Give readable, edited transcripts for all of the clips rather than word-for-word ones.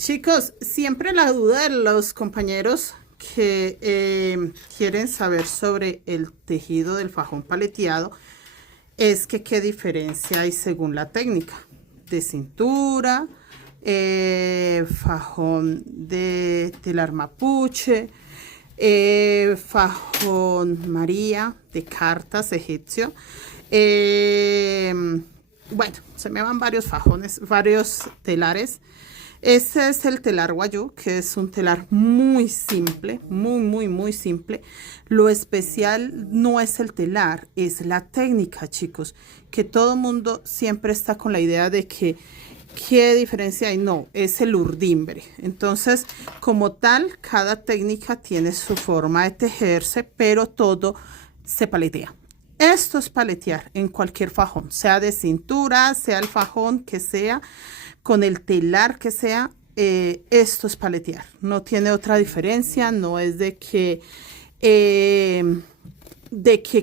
Chicos, siempre la duda de los compañeros que quieren saber sobre el tejido del fajón paleteado es que qué diferencia hay según la técnica de cintura, fajón de telar mapuche, fajón María de cartas egipcio. Bueno, se me van varios fajones, varios telares. Este es el telar guayú, que es un telar muy simple, muy simple. Lo especial no es el telar, es la técnica, chicos, que todo mundo siempre está con la idea de que ¿qué diferencia hay? No, es el urdimbre. Entonces, como tal, cada técnica tiene su forma de tejerse, pero todo se paletea. Esto es paletear en cualquier fajón, sea de cintura, sea el fajón que sea, con el telar que sea, esto es paletear. No tiene otra diferencia, no es de que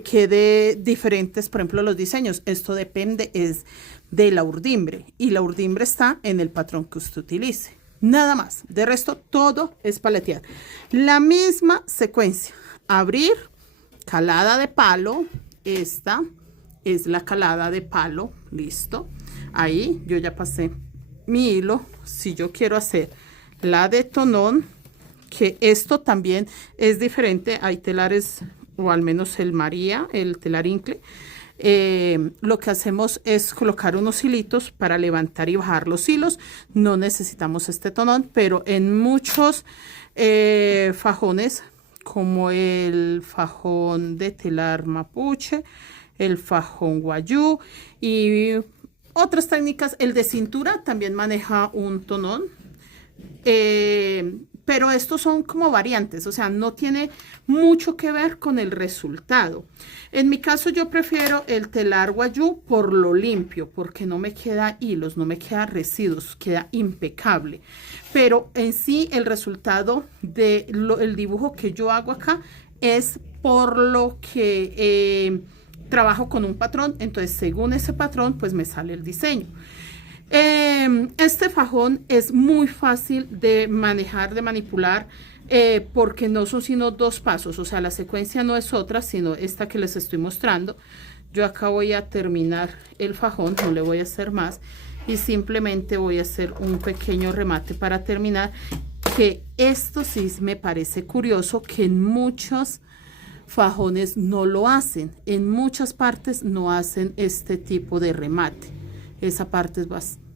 quede diferentes, por ejemplo, los diseños. Esto depende es de la urdimbre y la urdimbre está en el patrón que usted utilice. Nada más. De resto, todo es paletear. La misma secuencia. Abrir, calada de palo. Esta es la calada de palo. Listo. Ahí yo ya pasé mi hilo. Si yo quiero hacer la de tonón, que esto también es diferente, hay telares, o al menos el María, el telar incle, lo que hacemos es colocar unos hilitos para levantar y bajar los hilos. No necesitamos este tonón, pero en muchos fajones, como el fajón de telar mapuche, el fajón guayú y otras técnicas, el de cintura también maneja un tonón, pero estos son como variantes, o sea, no tiene mucho que ver con el resultado. En mi caso yo prefiero el telar guayú por lo limpio, porque no me queda hilos, no me queda residuos, queda impecable. Pero en sí el resultado del dibujo que yo hago acá es por lo que trabajo con un patrón, entonces según ese patrón pues me sale el diseño. Este fajón es muy fácil de manejar, de manipular, porque no son sino dos pasos, o sea, la secuencia no es otra, sino esta que les estoy mostrando. Yo acá voy a terminar el fajón, no le voy a hacer más, y simplemente voy a hacer un pequeño remate para terminar, que esto sí me parece curioso, que en muchos fajones no lo hacen, en muchas partes no hacen este tipo de remate. Esa parte es bastante